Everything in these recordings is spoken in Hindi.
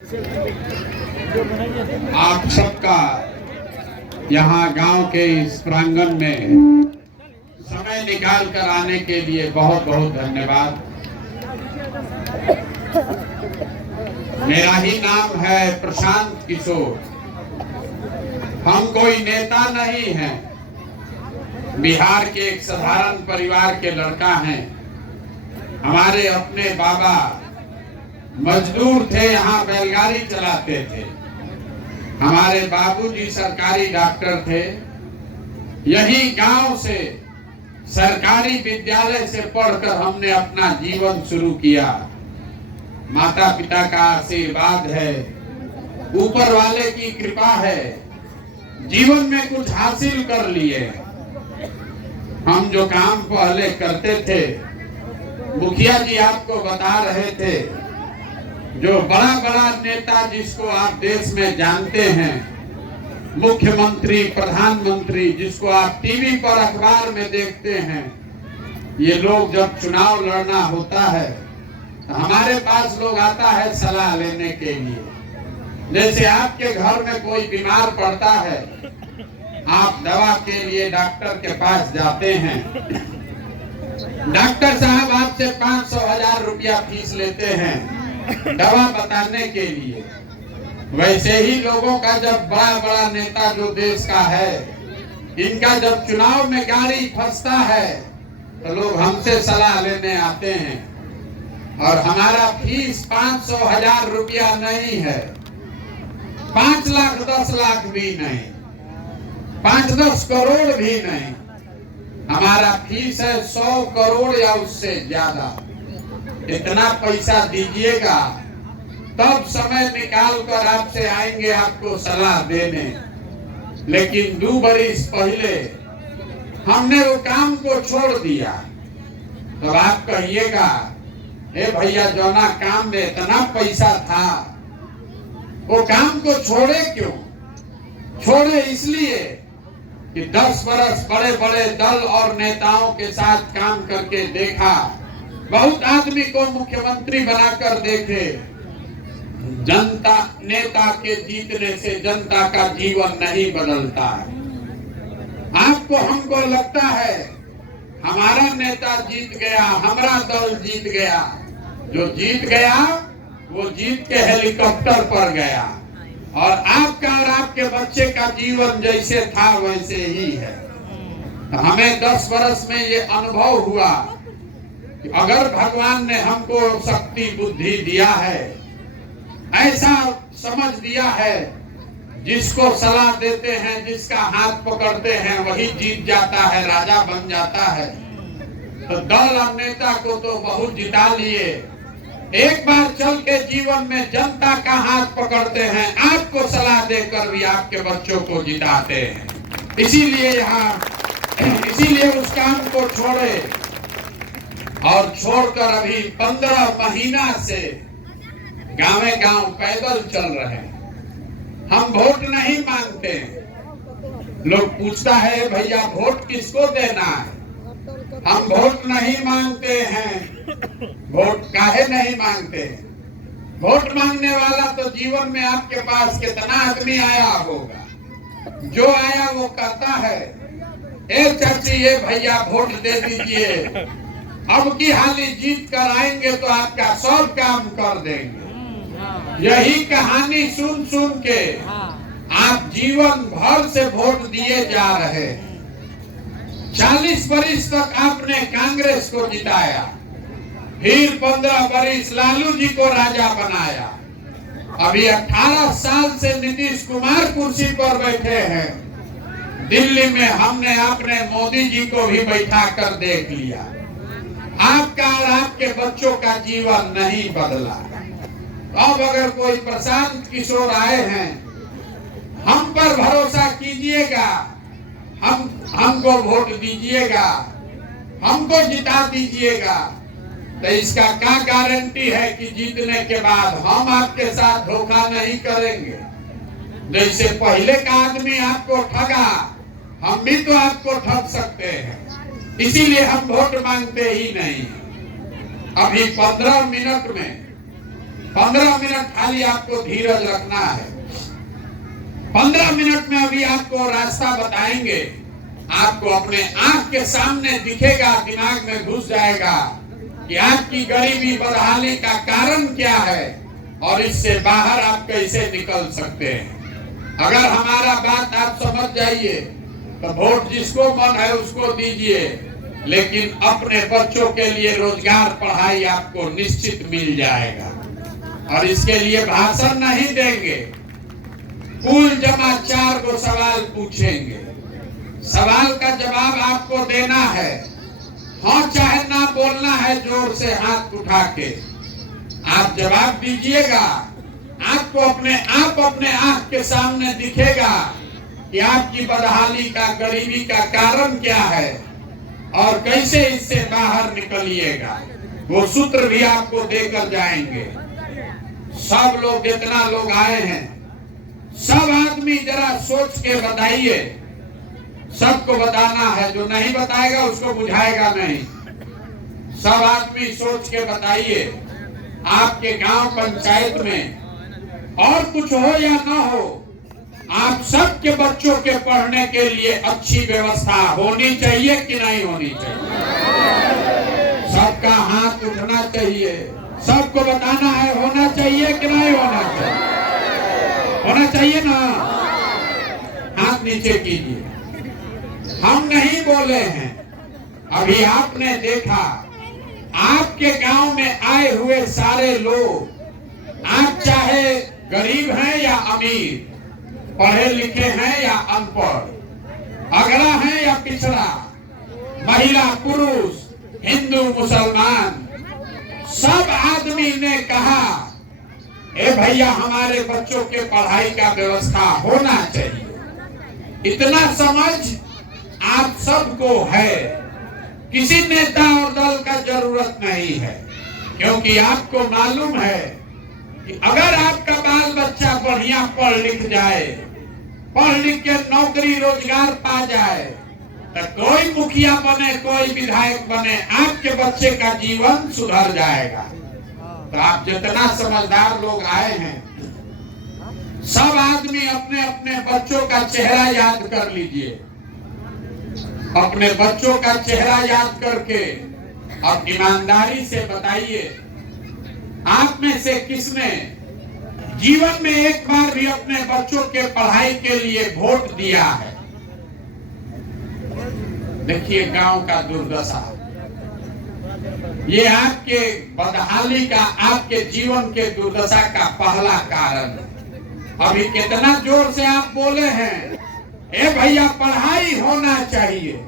आप सबका यहाँ गांव के इस प्रांगण में समय निकाल कर आने के लिए बहुत बहुत धन्यवाद। मेरा ही नाम है प्रशांत किशोर। हम कोई नेता नहीं हैं, बिहार के एक साधारण परिवार के लड़का हैं। हमारे अपने बाबा मजदूर थे, यहाँ बैलगाड़ी चलाते थे। हमारे बाबूजी सरकारी डॉक्टर थे। यही गांव से सरकारी विद्यालय से पढ़कर हमने अपना जीवन शुरू किया। माता पिता का आशीर्वाद है, ऊपर वाले की कृपा है, जीवन में कुछ हासिल कर लिए। हम जो काम पहले करते थे, मुखिया जी आपको बता रहे थे, जो बड़ा बड़ा नेता जिसको आप देश में जानते हैं, मुख्यमंत्री, प्रधानमंत्री, जिसको आप टीवी पर अखबार में देखते हैं, ये लोग जब चुनाव लड़ना होता है तो हमारे पास लोग आता है सलाह लेने के लिए। जैसे आपके घर में कोई बीमार पड़ता है, आप दवा के लिए डॉक्टर के पास जाते हैं, डॉक्टर साहब आपसे 500,000 रुपया फीस लेते हैं दवा बताने के लिए। वैसे ही लोगों का जब बड़ा बड़ा नेता जो देश का है, इनका जब चुनाव में गाड़ी फंसता है तो लोग हमसे सलाह लेने आते हैं। और हमारा फीस 500,000 रुपया नहीं है, 5 लाख 10 लाख भी नहीं, 5-10 करोड़ भी नहीं। हमारा फीस है 100 करोड़ या उससे ज्यादा। इतना पैसा दीजिएगा तब समय निकाल कर आपसे आएंगे आपको सलाह देने। लेकिन 2 बरिस पहले हमने वो काम को छोड़ दिया। तब आप कहिएगा, हे भैया, जौना काम में इतना पैसा था, वो काम को छोड़े क्यों? छोड़े इसलिए कि 10 बरस बड़े बड़े दल और नेताओं के साथ काम करके देखा, बहुत आदमी को मुख्यमंत्री बनाकर देखे। जनता, नेता के जीतने से जनता का जीवन नहीं बदलता है। आपको, हमको लगता है हमारा नेता जीत गया, हमारा दल जीत गया। जो जीत गया वो जीत के हेलीकॉप्टर पर गया, और आपका और आपके बच्चे का जीवन जैसे था वैसे ही है। तो हमें 10 बरस में ये अनुभव हुआ कि अगर भगवान ने हमको शक्ति बुद्धि दिया है, ऐसा समझ दिया है, जिसको सलाह देते हैं, जिसका हाथ पकड़ते हैं, वही जीत जाता है, राजा बन जाता है। तो दल और नेता को तो बहुत जिता लिए। एक बार चल के जीवन में जनता का हाथ पकड़ते हैं, आपको सलाह देकर भी आपके बच्चों को जिताते हैं। इसीलिए उस काम को छोड़े, और छोड़कर अभी 15 महीना से गांवे गांव पैदल चल रहे हैं। हम वोट नहीं मांगते। लोग पूछता है, भैया वोट किसको देना है? हम वोट नहीं मांगते हैं। वोट काहे नहीं मांगते? वोट मांगने वाला तो जीवन में आपके पास कितना आदमी आया होगा, जो आया वो कहता है, ए चाची, ये भैया वोट दे दीजिए, अब की हाली जीत कर आएंगे तो आपका सब काम कर देंगे। यही कहानी सुन सुन के आप जीवन भर से वोट दिए जा रहे। 40 बरिस तक आपने कांग्रेस को जिताया, फिर 15 बरिस लालू जी को राजा बनाया। अभी 18 साल से नीतीश कुमार कुर्सी पर बैठे हैं। दिल्ली में हमने अपने मोदी जी को भी बैठा कर देख लिया। आपका और आपके बच्चों का जीवन नहीं बदला। अब अगर कोई प्रशांत किशोर आए हैं, हम पर भरोसा कीजिएगा, हमको वोट दीजिएगा, हमको जिता दीजिएगा। तो इसका क्या गारंटी है कि जीतने के बाद हम आपके साथ धोखा नहीं करेंगे? जैसे पहले का आदमी आपको ठगा, हम भी तो आपको ठग सकते हैं। इसीलिए हम वोट मांगते ही नहीं। अभी 15 मिनट में 15 मिनट खाली आपको धीरज रखना है। 15 मिनट में अभी आपको रास्ता बताएंगे। आपको अपने आंख के सामने दिखेगा, दिमाग में घुस जाएगा कि आपकी गरीबी बदहाली का कारण क्या है और इससे बाहर आप कैसे निकल सकते हैं। अगर हमारा बात आप समझ जाइए तो वोट जिसको मन है उसको दीजिए, लेकिन अपने बच्चों के लिए रोजगार, पढ़ाई आपको निश्चित मिल जाएगा। और इसके लिए भाषण नहीं देंगे, कुल जमा 4 को सवाल पूछेंगे। सवाल का जवाब आपको देना है, हाँ चाहे ना बोलना है, जोर से हाथ उठा के आप जवाब दीजिएगा। आपको अपने आंख के सामने दिखेगा कि आपकी बदहाली का, गरीबी का कारण क्या है और कैसे इससे बाहर निकलिएगा। वो सूत्र भी आपको देकर जाएंगे। सब लोग, जितना लोग आए हैं, सब आदमी जरा सोच के बताइए। सबको बताना है, जो नहीं बताएगा उसको बुझाएगा नहीं। सब आदमी सोच के बताइए, आपके गांव पंचायत में और कुछ हो या ना हो, आप सबके बच्चों के पढ़ने के लिए अच्छी व्यवस्था होनी चाहिए कि नहीं होनी चाहिए। सबका हाथ उठना चाहिए, सबको बताना है, होना चाहिए कि नहीं होना चाहिए। होना चाहिए ना, हाथ नीचे कीजिए। हम नहीं बोले हैं, अभी आपने देखा आपके गांव में आए हुए सारे लोग, आप चाहे गरीब हैं या अमीर, पढ़े लिखे हैं या अनपढ़, अगड़ा है या पिछड़ा, महिला पुरुष, हिंदू मुसलमान, सब आदमी ने कहा ए भैया हमारे बच्चों के पढ़ाई का व्यवस्था होना चाहिए। इतना समझ आप सबको है, किसी नेता और दल का जरूरत नहीं है, क्योंकि आपको मालूम है कि अगर आपका बाल बच्चा बढ़िया पढ़ लिख जाए, पढ़ लिख के नौकरी रोजगार पा जाए, तो कोई मुखिया बने, कोई विधायक बने, आपके बच्चे का जीवन सुधर जाएगा। तो आप जितना समझदार लोग आए हैं, सब आदमी अपने अपने बच्चों का चेहरा याद कर लीजिए। अपने बच्चों का चेहरा याद करके और ईमानदारी से बताइए, आप में से किसने जीवन में एक बार भी अपने बच्चों के पढ़ाई के लिए वोट दिया है। देखिए गांव का दुर्दशा, ये आपके बदहाली का, आपके जीवन के दुर्दशा का पहला कारण है। अभी कितना जोर से आप बोले हैं ए भैया पढ़ाई होना चाहिए,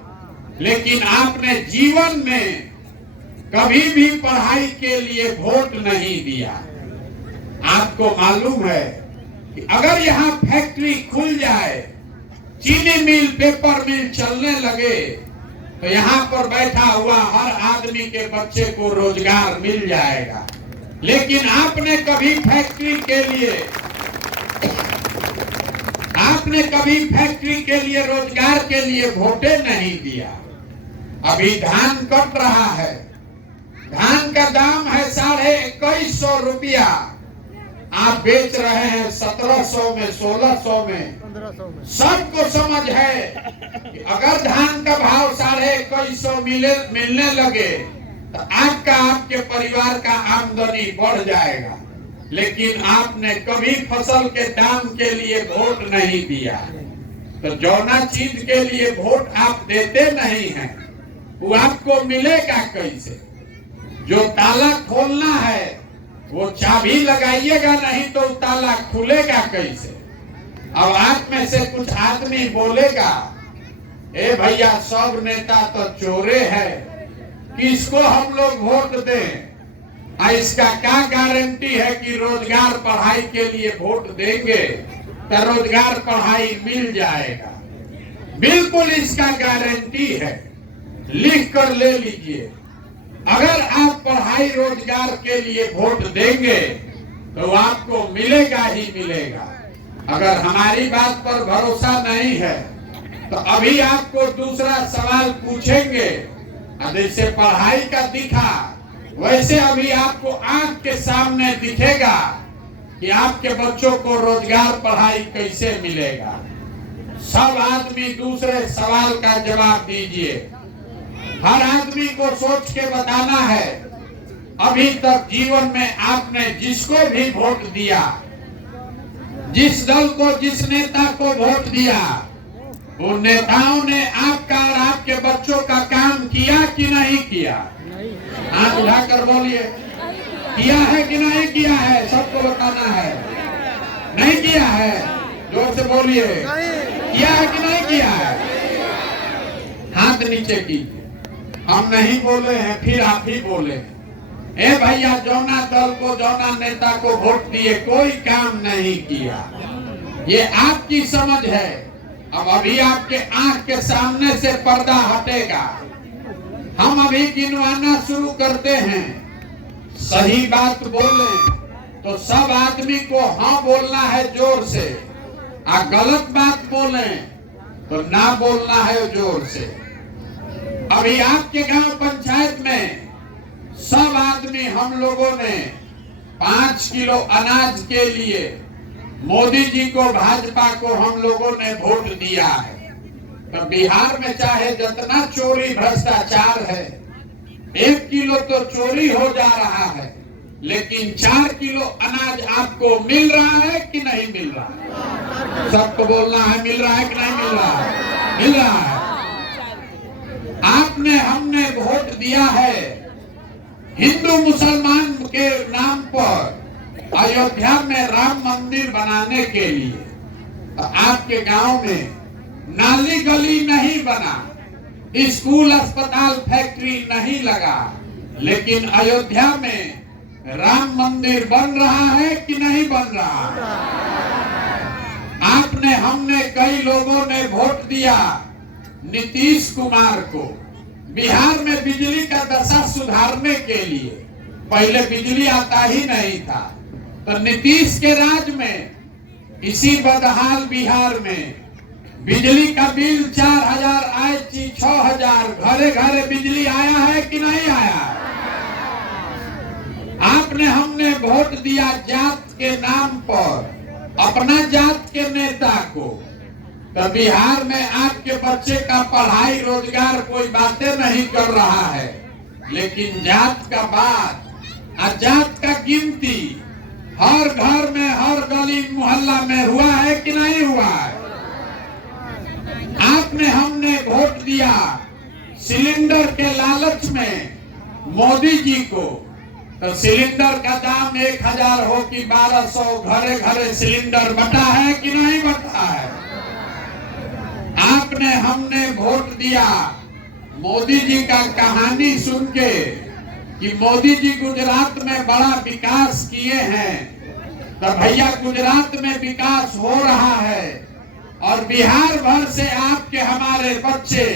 लेकिन आपने जीवन में कभी भी पढ़ाई के लिए वोट नहीं दिया। आपको मालूम है कि अगर यहाँ फैक्ट्री खुल जाए, चीनी मिल, पेपर मिल चलने लगे, तो यहाँ पर बैठा हुआ हर आदमी के बच्चे को रोजगार मिल जाएगा। लेकिन आपने कभी फैक्ट्री के लिए रोजगार के लिए वोटे नहीं दिया। अभी धान कट रहा है, धान का दाम है 2150 रुपया, आप बेच रहे हैं 1700 में, 1600 में। सबको समझ है कि अगर धान का भाव 2150 मिलने लगे तो आपका, आपके परिवार का आमदनी बढ़ जाएगा। लेकिन आपने कभी फसल के दाम के लिए वोट नहीं दिया। तो जौना चीज के लिए वोट आप देते नहीं हैं, वो आपको मिलेगा कैसे। जो ताला खोलना है वो चाबी लगाइएगा, नहीं तो ताला खुलेगा कैसे। अब आप में से कुछ आदमी बोलेगा ए भैया सब नेता तो चोरे हैं, किसको हम लोग वोट दें। इसका क्या गारंटी है कि रोजगार पढ़ाई के लिए वोट देंगे तो रोजगार पढ़ाई मिल जाएगा। बिल्कुल इसका गारंटी है, लिख कर ले लीजिए। अगर आप पढ़ाई रोजगार के लिए वोट देंगे तो आपको मिलेगा ही मिलेगा। अगर हमारी बात पर भरोसा नहीं है तो अभी आपको दूसरा सवाल पूछेंगे। जैसे पढ़ाई का दिखा, वैसे अभी आपको आंख के सामने दिखेगा कि आपके बच्चों को रोजगार पढ़ाई कैसे मिलेगा। सब आदमी दूसरे सवाल का जवाब दीजिए। हर आदमी को सोच के बताना है, अभी तक जीवन में आपने जिसको भी वोट दिया, जिस दल को, जिस नेता को वोट दिया, उन नेताओं ने आपका और आपके बच्चों का काम किया कि नहीं किया? हाथ उठाकर बोलिए, किया है कि नहीं किया है? सबको बताना है। नहीं किया है? जोर से बोलिए, किया है कि नहीं किया है? हाथ नीचे कीजिए। हम नहीं बोले हैं, फिर आप ही बोले हैं। ए भैया, जौना दल को, जौना नेता को वोट दिए, कोई काम नहीं किया। ये आपकी समझ है। अब अभी आपके आंख के सामने से पर्दा हटेगा। हम अभी गिनवाना शुरू करते हैं। सही बात बोले तो सब आदमी को हाँ बोलना है जोर से, और गलत बात बोले तो ना बोलना है जोर से। अभी आपके गांव पंचायत में सब आदमी, हम लोगों ने 5 किलो अनाज के लिए मोदी जी को, भाजपा को हम लोगों ने वोट दिया है। तो बिहार में चाहे जितना चोरी भ्रष्टाचार है, 1 किलो तो चोरी हो जा रहा है, लेकिन 4 किलो अनाज आपको मिल रहा है कि नहीं मिल रहा है? सबको बोलना है, मिल रहा है कि नहीं मिल रहा है? मिल रहा है। आपने, हमने वोट दिया है हिंदू मुसलमान के नाम पर अयोध्या में राम मंदिर बनाने के लिए। तो आपके गांव में नाली गली नहीं बना, स्कूल, अस्पताल, फैक्ट्री नहीं लगा, लेकिन अयोध्या में राम मंदिर बन रहा है कि नहीं बन रहा? आपने, हमने, कई लोगों ने वोट दिया नीतीश कुमार को बिहार में बिजली का दशा सुधारने के लिए। पहले बिजली आता ही नहीं था, तो नीतीश के राज में इसी बदहाल बिहार में बिजली का बिल 4000 आए, 6000, घरे घरे बिजली आया है कि नहीं आया? आपने, हमने वोट दिया जात के नाम पर अपना जात के नेता को। तो बिहार में आपके बच्चे का पढ़ाई, रोजगार कोई बातें नहीं कर रहा है, लेकिन जात का बात, जात का गिनती हर घर में, हर गली मोहल्ला में हुआ है कि नहीं हुआ है? आपने, हमने वोट दिया सिलेंडर के लालच में मोदी जी को। तो सिलेंडर का दाम 1000 हो कि 1200, घरे घरे सिलेंडर बटा है कि नहीं बटा है? आपने, हमने वोट दिया मोदी जी का कहानी सुन के कि मोदी जी गुजरात में बड़ा विकास किए हैं। तो भैया, गुजरात में विकास हो रहा है और बिहार भर से आपके, हमारे बच्चे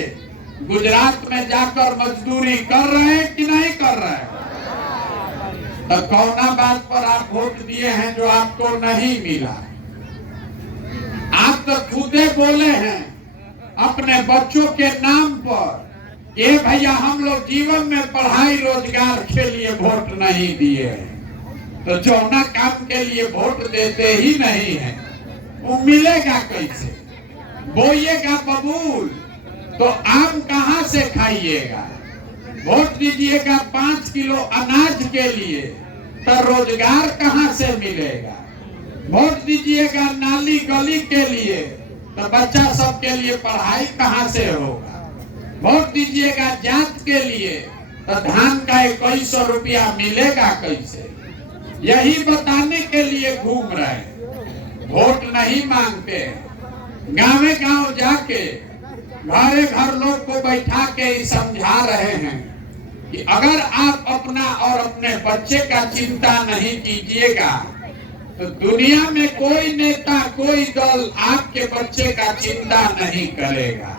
गुजरात में जाकर मजदूरी कर रहे हैं कि नहीं कर रहे हैं? तो कौना बात पर आप वोट दिए हैं जो आपको नहीं मिला? आप तो खुदे बोले हैं अपने बच्चों के नाम पर, ये भैया हम लोग जीवन में पढ़ाई, रोजगार के लिए वोट नहीं दिए हैं। तो जो ना काम के लिए वोट देते ही नहीं है, वो मिलेगा कैसे? बोइएगा बबूल तो आम कहाँ से खाइएगा? वोट दीजिएगा 5 किलो अनाज के लिए, तो रोजगार कहाँ से मिलेगा? वोट दीजिएगा नाली गली के लिए, तो बच्चा सबके लिए पढ़ाई कहाँ से होगा? वोट दीजिएगा जात के लिए, तो धान का 2100 रुपया मिलेगा कैसे? यही बताने के लिए घूम रहे हैं, वोट नहीं मांगते। गाँव गाँव जाके, घरे घर लोग को बैठा के समझा रहे हैं कि अगर आप अपना और अपने बच्चे का चिंता नहीं कीजिएगा, तो दुनिया में कोई नेता, कोई दल आपके बच्चे का चिंता नहीं करेगा।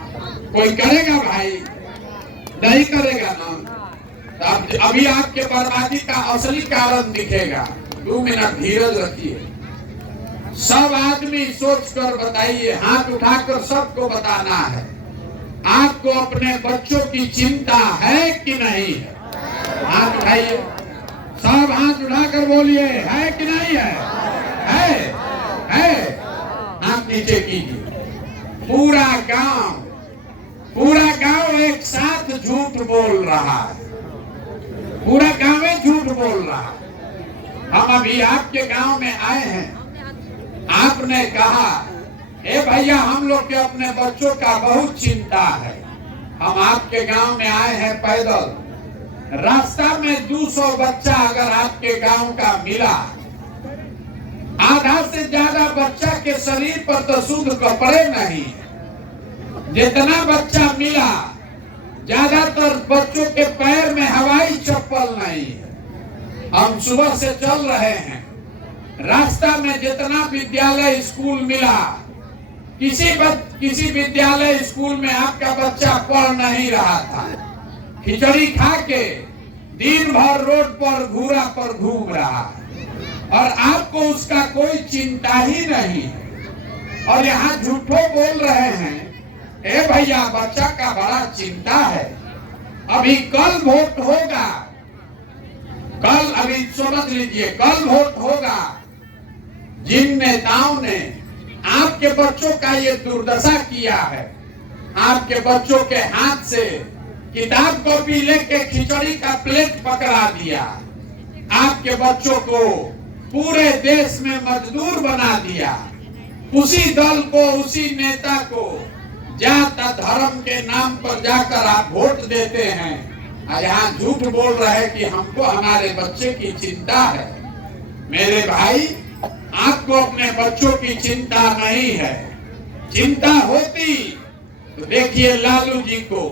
कोई करेगा भाई? नहीं करेगा ना। तो अभी आपके बर्बादी का असली कारण दिखेगा। 2 मिनट धीरज रखिए। सब आदमी सोच कर बताइए, हाथ उठाकर सबको बताना है, आपको अपने बच्चों की चिंता है कि नहीं है? हाथ उठाइए। सब हाथ उठाकर बोलिए, है कि नहीं है? है। हाथ नीचे कीजिए। पूरा गांव एक साथ झूठ बोल रहा है। पूरा गांव झूठ बोल रहा है। हम अभी आपके गांव में आए हैं। आपने कहा, ए भैया हम लोग के अपने बच्चों का बहुत चिंता है। हम आपके गांव में आए हैं पैदल। रास्ता में 200 बच्चा अगर आपके गांव का मिला, आधा से ज्यादा बच्चा के शरीर पर तो शुद्ध कपड़े नहीं। जितना बच्चा मिला, ज्यादातर बच्चों के पैर में हवाई चप्पल नहीं है। हम सुबह से चल रहे हैं। रास्ता में जितना विद्यालय स्कूल मिला, किसी विद्यालय स्कूल में आपका बच्चा पढ़ नहीं रहा था। खिचड़ी खा के दिन भर रोड पर घूरा पर घूम रहा और आपको उसका कोई चिंता ही नहीं। और यहाँ झूठो बोल रहे हैं, ए भैया बच्चा का बड़ा चिंता है। अभी कल वोट होगा, कल अभी समझ लीजिए, कल वोट होगा। जिन नेताओं ने आपके बच्चों का ये दुर्दशा किया है, आपके बच्चों के हाथ से किताब कॉपी लेके खिचड़ी का प्लेट पकड़ा दिया, आपके बच्चों को पूरे देश में मजदूर बना दिया, उसी दल को, उसी नेता को जात धर्म के नाम पर जाकर आप वोट देते हैं। और यहाँ झूठ बोल रहे हैं कि हमको हमारे बच्चे की चिंता है। मेरे भाई, आपको अपने बच्चों की चिंता नहीं है। चिंता होती तो देखिए लालू जी को,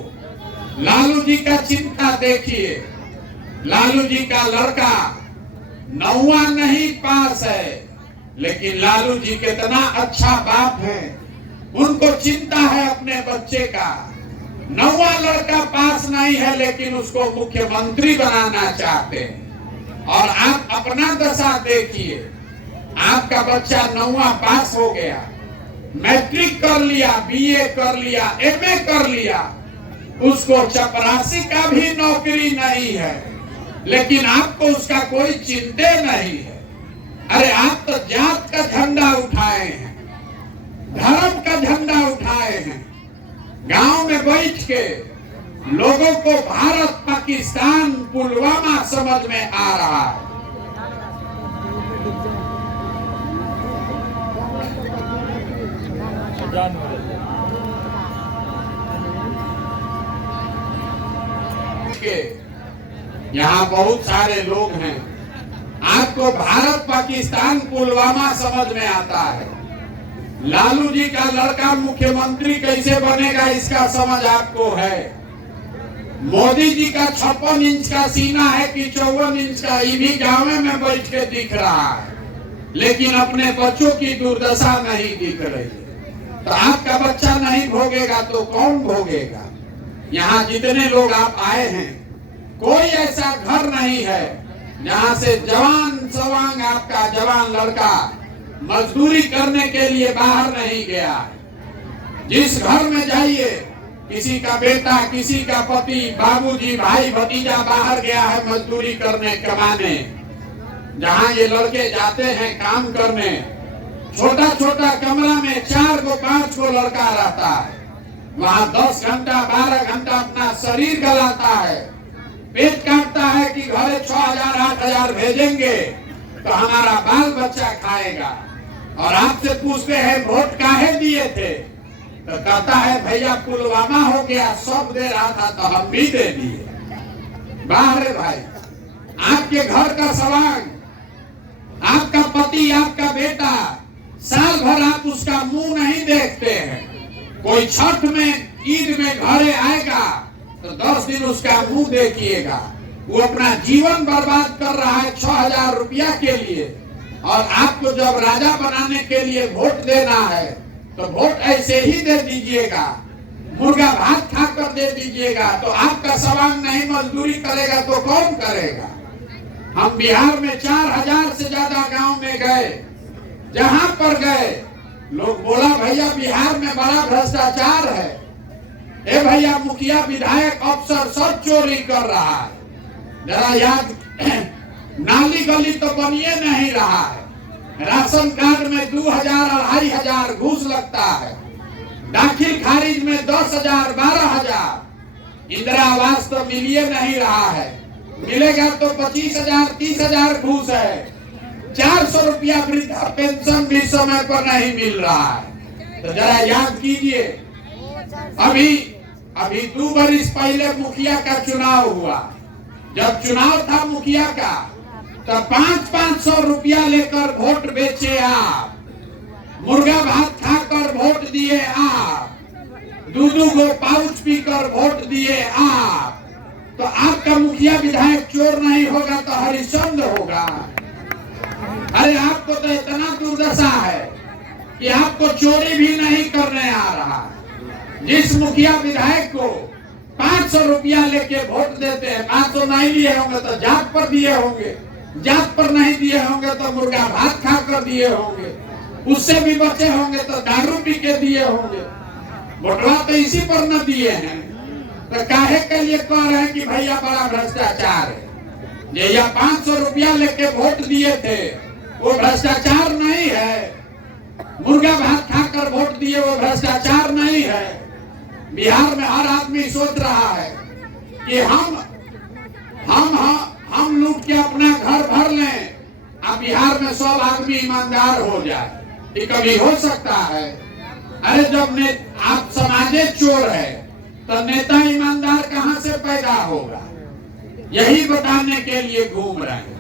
लालू जी का चिंता देखिए। लालू जी का लड़का 9वां नहीं पास है, लेकिन लालू जी कितना अच्छा बाप है। उनको चिंता है अपने बच्चे का। 9वां लड़का पास नहीं है, लेकिन उसको मुख्यमंत्री बनाना चाहते हैं। और आप अपना दशा देखिए। आपका बच्चा 9वां पास हो गया, मैट्रिक कर लिया, बीए कर लिया, एमए कर लिया, उसको चपरासी का भी नौकरी नहीं है, लेकिन आपको उसका कोई चिंता नहीं है। अरे आप तो जात का झंडा उठाए हैं, धर्म का झंडा उठाए हैं। गांव में बैठ के लोगों को भारत पाकिस्तान पुलवामा समझ में आ रहा है। यहाँ बहुत सारे लोग हैं, आपको भारत पाकिस्तान पुलवामा समझ में आता है। लालू जी का लड़का मुख्यमंत्री कैसे बनेगा इसका समझ आपको है। मोदी जी का 56 इंच का सीना है कि 54 इंच का, ये भी गाँव में बैठ के दिख रहा है, लेकिन अपने बच्चों की दुर्दशा नहीं दिख रही है। तो आपका बच्चा नहीं भोगेगा तो कौन भोगेगा? यहाँ जितने लोग आप आए हैं, कोई ऐसा घर नहीं है जहाँ से जवान सवांग आपका जवान लड़का मजदूरी करने के लिए बाहर नहीं गया। जिस घर में जाइए, किसी का बेटा, किसी का पति, बाबूजी, भाई, भतीजा बाहर गया है मजदूरी करने, कमाने। जहाँ ये लड़के जाते हैं काम करने, छोटा छोटा कमरा में 4 को 5 को लड़का रहता है। वहाँ 10 घंटा 12 घंटा अपना शरीर गलाता है, पेट काटता है कि घरे 6000 8000 भेजेंगे तो हमारा बाल बच्चा खाएगा। और आपसे पूछते हैं वोट काहे दिए थे, तो कहता है भैया पुलवामा हो गया, सब दे रहा था तो हम भी दे दिए। बाहर भाई, आपके घर का सवांग, आपका पति, आपका बेटा, साल भर आप उसका मुंह नहीं देखते हैं। कोई छठ में, ईद में घरे आएगा तो 10 दिन उसका मुंह देखिएगा। वो अपना जीवन बर्बाद कर रहा है 6000 रुपया के लिए, और आपको जब राजा बनाने के लिए वोट देना है तो वोट ऐसे ही दे दीजिएगा, मुर्गा भात खाकर दे दीजिएगा। तो आपका सवांग नहीं मजदूरी करेगा तो कौन करेगा? हम बिहार में 4000 से ज्यादा गांव में गए, जहां पर गए लोग बोला भैया बिहार में बड़ा भ्रष्टाचार है, ए भैया मुखिया विधायक अफसर सब चोरी कर रहा है। जरा याद नाली गली तो बनिए नहीं रहा है। राशन कार्ड में 2000 2500 घूस लगता है। दाखिल खारिज में 10,000 12,000। इंदिरा आवास तो मिलिए नहीं रहा है, मिलेगा तो 25,000 30,000 घूस है। 400 रुपया वृद्धा पेंशन भी समय पर नहीं मिल रहा है। तो जरा याद कीजिए, अभी 2 वर्ष पहले मुखिया का चुनाव हुआ। जब चुनाव था मुखिया का तो 500 रुपया लेकर वोट बेचे आप, मुर्गा भात खाकर वोट दिए आप, 2 गो पाउच पीकर वोट दिए आप। तो आपका मुखिया विधायक चोर नहीं होगा तो हरिश्चंद्र होगा। अरे आपको तो इतना दुर्दशा है कि आपको चोरी भी नहीं करने आ रहा। जिस मुखिया विधायक को 500 रुपया लेके वोट देते हैं, 500 नहीं दिए होंगे तो जात पर दिए होंगे, जात पर नहीं दिए होंगे तो मुर्गा भात खाकर दिए होंगे, उससे भी बचे होंगे तो दारू पी के दिए होंगे। वोटवा तो इसी पर न दिए हैं। तो काहे के लिए कह रहे हैं कि भैया बड़ा भ्रष्टाचार है। ये 500 रुपया लेके वोट दिए थे वो भ्रष्टाचार नहीं है। मुर्गा भात खाकर वोट दिए वो भ्रष्टाचार नहीं है। बिहार में हर आदमी सोच रहा है कि हम लूट के अपना घर भर लें, अब बिहार में सब आदमी ईमानदार हो जाए। ये कभी हो सकता है? अरे जब आप समाजे चोर है तो नेता ईमानदार कहां से पैदा होगा? यही बताने के लिए घूम रहे हैं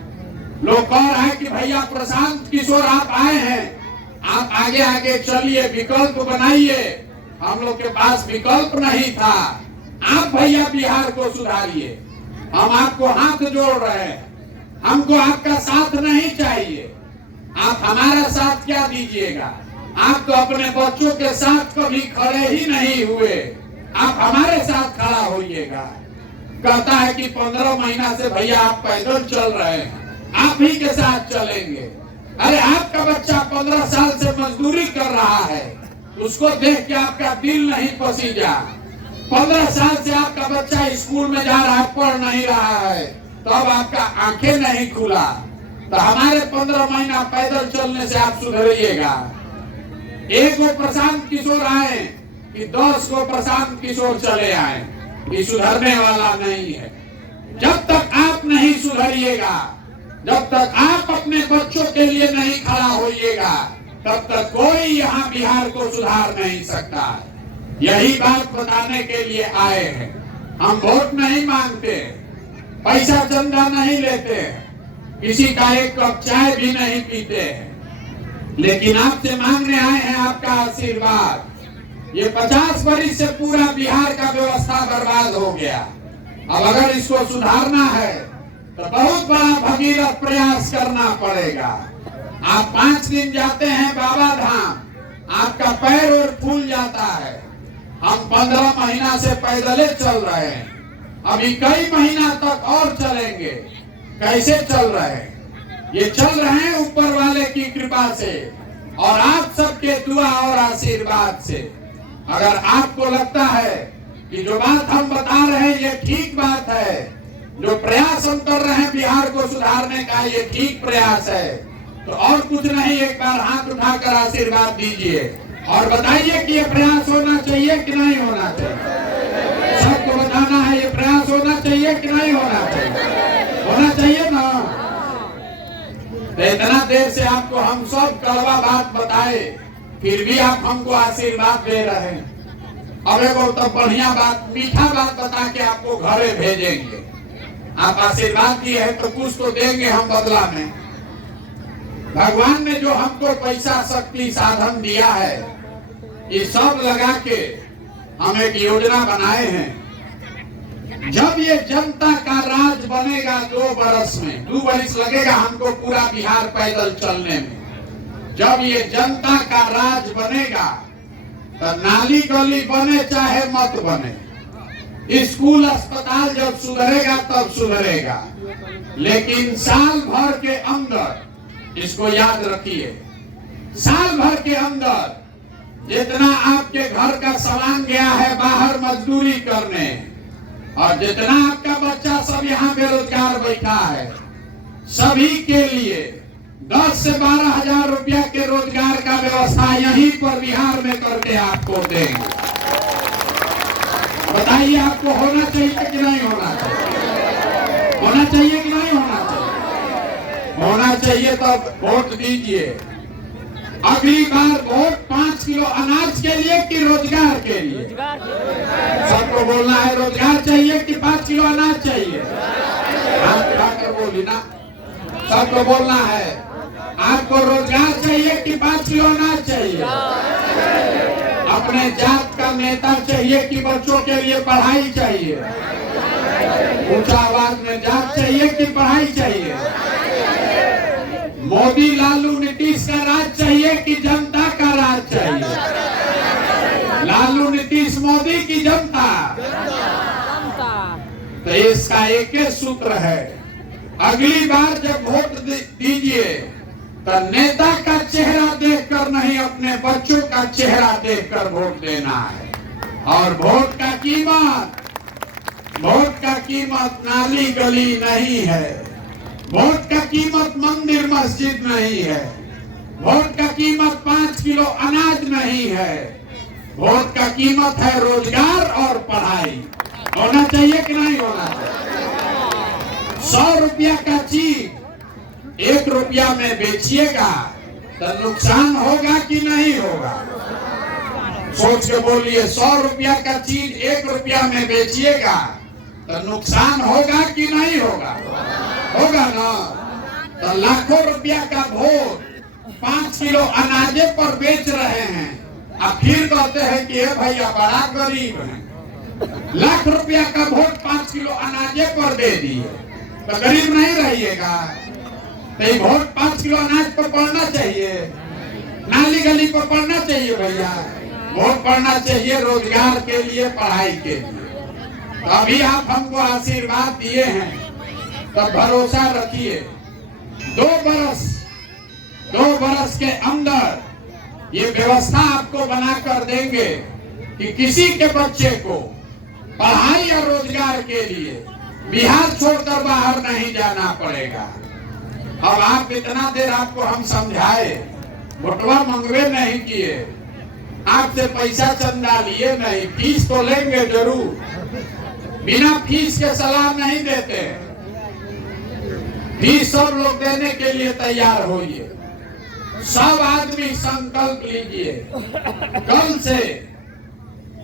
लोग। कह रहे हैं कि भैया प्रशांत किशोर आप आए हैं, आप आगे आगे चलिए, विकल्प बनाइए। हम लोग के पास विकल्प नहीं था। आप भैया बिहार को सुधारिए, हम आपको हाथ जोड़ रहे हैं। हमको आपका साथ नहीं चाहिए। आप हमारा साथ क्या दीजिएगा? आप तो अपने बच्चों के साथ कभी खड़े ही नहीं हुए, आप हमारे साथ खड़ा होइएगा। कहता है कि 15 महीना से भैया आप पैदल चल रहे हैं, आप ही के साथ चलेंगे। अरे आपका बच्चा 15 साल से मजदूरी कर रहा है, उसको देख के आपका दिल नहीं पसीजा। 15 साल से आपका बच्चा स्कूल में जा रहा है, पढ़ नहीं रहा है, तो अब आपका आंखें नहीं खुला। तो हमारे 15 महीना पैदल चलने से आप सुधरिएगा। एक को प्रशांत किशोर आए कि 10 को प्रशांत किशोर चले आए, ये सुधरने वाला नहीं है। जब तक आप नहीं सुधरिएगा, जब तक आप अपने बच्चों के लिए नहीं खड़ा होइएगा, तब तक कोई यहाँ बिहार को सुधार नहीं सकता। यही बात बताने के लिए आए हैं। हम वोट नहीं मांगते, पैसा चंदा नहीं लेते, किसी का एक कप चाय भी नहीं पीते हैं, लेकिन आपसे मांगने आए हैं आपका आशीर्वाद। ये 50 वर्ष से पूरा बिहार का व्यवस्था बर्बाद हो गया। अब अगर इसको सुधारना है तो बहुत बड़ा भगीरथ प्रयास करना पड़ेगा। आप 5 दिन जाते हैं बाबा धाम, आपका पैर और फूल जाता है। हम 15 महीना से पैदल चल रहे हैं, अभी कई महीना तक और चलेंगे। कैसे चल रहे हैं? ये चल रहे हैं ऊपर वाले की कृपा से और आप सबके दुआ और आशीर्वाद से। अगर आपको लगता है कि जो बात हम बता रहे हैं ये ठीक बात है, जो प्रयास हम कर रहे हैं बिहार को सुधारने का ये ठीक प्रयास है, तो और कुछ नहीं, एक बार हाथ उठाकर आशीर्वाद दीजिए और बताइए कि ये प्रयास होना चाहिए कि नहीं होना चाहिए। सबको बताना है ये प्रयास होना चाहिए कि नहीं होना चाहिए। होना चाहिए ना। इतना देर से आपको हम सब कड़वा बात बताए, फिर भी आप हमको आशीर्वाद दे रहे हैं। अब एक तो बढ़िया बात, मीठा बात बता के आपको घरे भेजेंगे। आप आशीर्वाद दिए हैं तो कुछ तो देंगे हम बदला में। भगवान ने जो हमको पैसा शक्ति साधन दिया है, ये सब लगा के हम एक योजना बनाए हैं। जब ये जनता का राज बनेगा 2 वर्ष में, 2 वर्ष लगेगा हमको पूरा बिहार पैदल चलने में। जब ये जनता का राज बनेगा तो नाली गली बने चाहे मत बने, स्कूल अस्पताल जब सुधरेगा तब सुधरेगा, लेकिन साल भर के अंदर, इसको याद रखिए, साल भर के अंदर जितना आपके घर का सामान गया है बाहर मजदूरी करने, और जितना आपका बच्चा सब यहाँ बेरोजगार बैठा है, सभी के लिए 10 से 12 हजार रुपया के रोजगार का व्यवस्था यहीं पर बिहार में करके आपको देंगे। बताइए आपको होना चाहिए कि नहीं होना चाहिए? होना चाहिए कि नहीं होना चाहिए? होना चाहिए तो वोट दीजिए। अगली बार वोट 5 किलो अनाज के लिए कि रोजगार के लिए? सबको बोलना है रोजगार चाहिए कि 5 किलो अनाज चाहिए? हाथ उठाकर बोली ना। सबको बोलना है आपको रोजगार चाहिए कि 5 किलो अनाज चाहिए? अपने जात का नेता चाहिए कि बच्चों के लिए पढ़ाई चाहिए? ऊंचा आवाज में जात चाहिए कि पढ़ाई चाहिए? मोदी लालू नीतीश का राज चाहिए कि जनता का राज चाहिए? लालू नीतीश मोदी की जनता? तो इसका एक ही सूत्र है, अगली बार जब वोट दीजिए तो नेता का चेहरा देखकर नहीं, अपने बच्चों का चेहरा देखकर वोट देना है। और वोट का कीमत नाली गली नहीं है, वोट का कीमत मंदिर मस्जिद नहीं है, वोट का कीमत 5 किलो अनाज नहीं है, वोट का कीमत है रोजगार और पढ़ाई। होना चाहिए कि नहीं होना चाहिए? 100 रुपया का चीज 1 रुपया में बेचिएगा तो नुकसान होगा कि नहीं होगा? सोच के बोलिए, 100 रुपया का चीज 1 रुपया में बेचिएगा तो नुकसान होगा कि नहीं होगा? होगा ना। तो लाखों रुपया का वोट 5 किलो अनाजे पर बेच रहे हैं, अब फिर कहते हैं कि ये भैया बड़ा गरीब है। लाख रुपया का वोट 5 किलो अनाजे पर दे दिए तो गरीब नहीं रहिएगा? तो ये वोट 5 किलो अनाज पर पड़ना चाहिए, नाली गली पर पड़ना चाहिए भैया? वोट पड़ना चाहिए रोजगार के लिए, पढ़ाई के लिए। तो अभी आप हमको आशीर्वाद दिए हैं तो भरोसा रखिए, 2 बरस के अंदर ये व्यवस्था आपको बनाकर देंगे कि किसी के बच्चे को पढ़ाई और रोजगार के लिए बिहार छोड़कर बाहर नहीं जाना पड़ेगा। अब आप इतना देर आपको हम समझाए, वोटवा मंगवे नहीं किए, आपसे पैसा चंदा लिए नहीं, फीस तो लेंगे जरूर, बिना फीस के सलाह नहीं देते। फीस सब लोग देने के लिए तैयार होइए। सब आदमी संकल्प लीजिए, कल से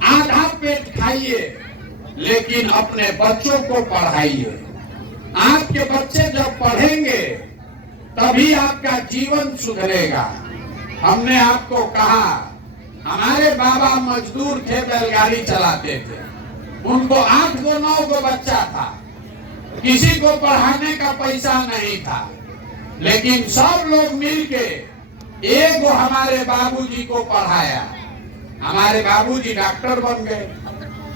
आधा पेट खाइए लेकिन अपने बच्चों को पढ़ाइए। आपके बच्चे जब पढ़ेंगे तभी आपका जीवन सुधरेगा। हमने आपको कहा, हमारे बाबा मजदूर थे, बैलगाड़ी चलाते थे, उनको 8 गो 9 गो बच्चा था, किसी को पढ़ाने का पैसा नहीं था, लेकिन सब लोग मिलके एक गो हमारे बाबूजी को पढ़ाया। हमारे बाबूजी डॉक्टर बन गए।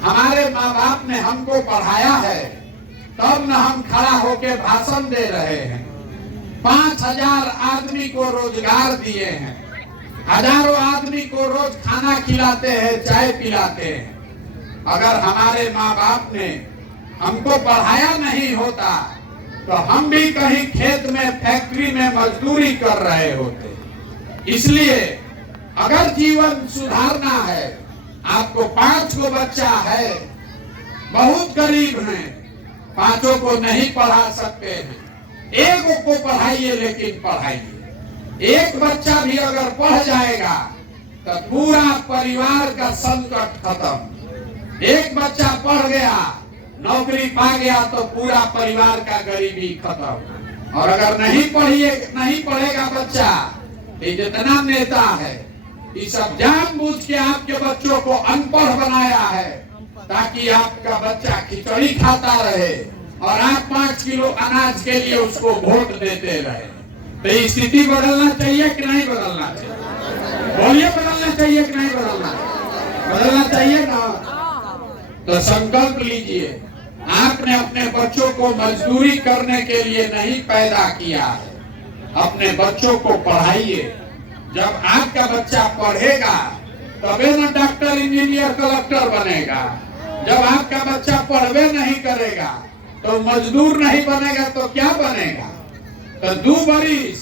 हमारे माँ बाप ने हमको पढ़ाया है, तब न हम खड़ा होके भाषण दे रहे हैं। 5000 आदमी को रोजगार दिए हैं, हजारों आदमी को रोज खाना खिलाते हैं, चाय पिलाते हैं। अगर हमारे माँ बाप ने हमको पढ़ाया नहीं होता तो हम भी कहीं खेत में, फैक्ट्री में मजदूरी कर रहे होते। इसलिए अगर जीवन सुधारना है, आपको 5 गो बच्चा है, बहुत गरीब हैं, 5 को नहीं पढ़ा सकते हैं, 1 को पढ़ाइए, लेकिन पढ़ाइए। 1 बच्चा भी अगर पढ़ जाएगा तो पूरा परिवार का संकट खत्म। 1 बच्चा पढ़ गया, नौकरी पा गया तो पूरा परिवार का गरीबी खत्म। और अगर नहीं पढ़ेगा बच्चा, ये जितना नेता है ये सब जानबूझ के आपके बच्चों को अनपढ़ बनाया है ताकि आपका बच्चा खिचड़ी खाता रहे और आप 5 किलो अनाज के लिए उसको वोट देते रहे। तो ये स्थिति बदलना चाहिए कि नहीं बदलना चाहिए? बोलिए, बदलना चाहिए कि नहीं बदलना चाहिए ना? तो संकल्प लीजिए, आपने अपने बच्चों को मजदूरी करने के लिए नहीं पैदा किया है, अपने बच्चों को पढ़ाइए। जब आपका बच्चा पढ़ेगा तबे ना डॉक्टर, इंजीनियर, कलेक्टर बनेगा। जब आपका बच्चा पढ़वे नहीं करेगा तो मजदूर नहीं बनेगा तो क्या बनेगा? तो 2 बरिस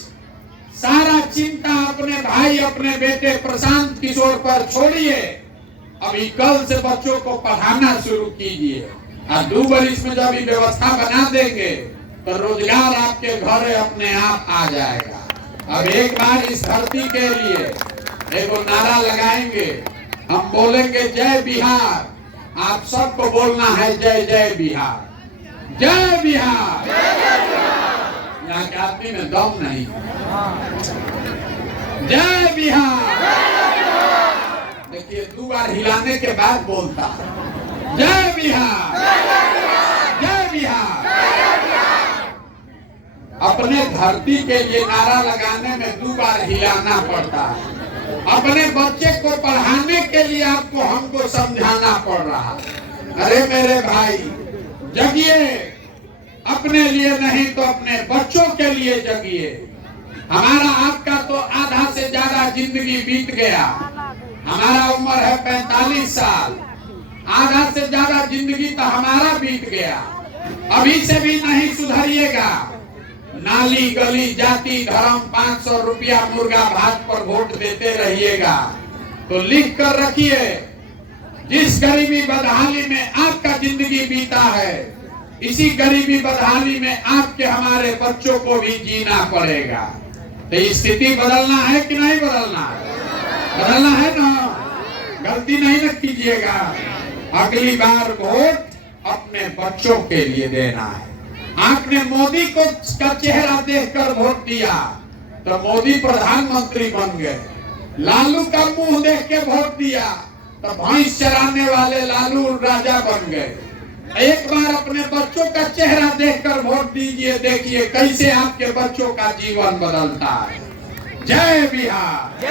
सारा चिंता अपने भाई अपने बेटे प्रशांत किशोर पर छोड़िए, अभी कल से बच्चों को पढ़ाना शुरू कीजिए। और 2 बरिस में जब ये व्यवस्था बना देंगे तो रोजगार आपके घर अपने आप आ जाएगा। अब एक बार इस धरती के लिए एक नारा लगाएंगे, हम बोलेंगे जय बिहार, आप सबको बोलना है जय जय बिहार, जय बिहार। यहाँ के आदमी में दम नहीं, जय बिहार। देखिए 2 बार हिलाने के बाद बोलता है जय बिहार, जय बिहार। अपने धरती के लिए नारा लगाने में 2 बार हिलाना पड़ता है। अपने बच्चे को पढ़ाने के लिए आपको हमको समझाना पड़ रहा है। अरे मेरे भाई जगिए, अपने लिए नहीं तो अपने बच्चों के लिए जगिए। हमारा आपका तो आधा से ज्यादा जिंदगी बीत गया, हमारा उम्र है 45 साल, आधा से ज्यादा जिंदगी तो हमारा बीत गया। अभी से भी नहीं सुधरिएगा, नाली गली जाति धर्म 500 रुपया मुर्गा भात पर वोट देते रहिएगा। तो लिख कर रखिए, जिस गरीबी बदहाली में आपका जिंदगी बीता है, इसी गरीबी बदहाली में आपके हमारे बच्चों को भी जीना पड़ेगा। तो स्थिति बदलना है कि नहीं बदलना है? बदलना है ना, गलती नहीं न कीजिएगा। अगली बार वोट अपने बच्चों के लिए देना है। आपने मोदी को का चेहरा देखकर वोट दिया तो मोदी प्रधानमंत्री बन गए, लालू का मुंह देख के वोट दिया तो भैंस चराने वाले लालू राजा बन गए। एक बार अपने बच्चों का चेहरा देखकर वोट दीजिए, देखिए कैसे आपके बच्चों का जीवन बदलता है। जय बिहार।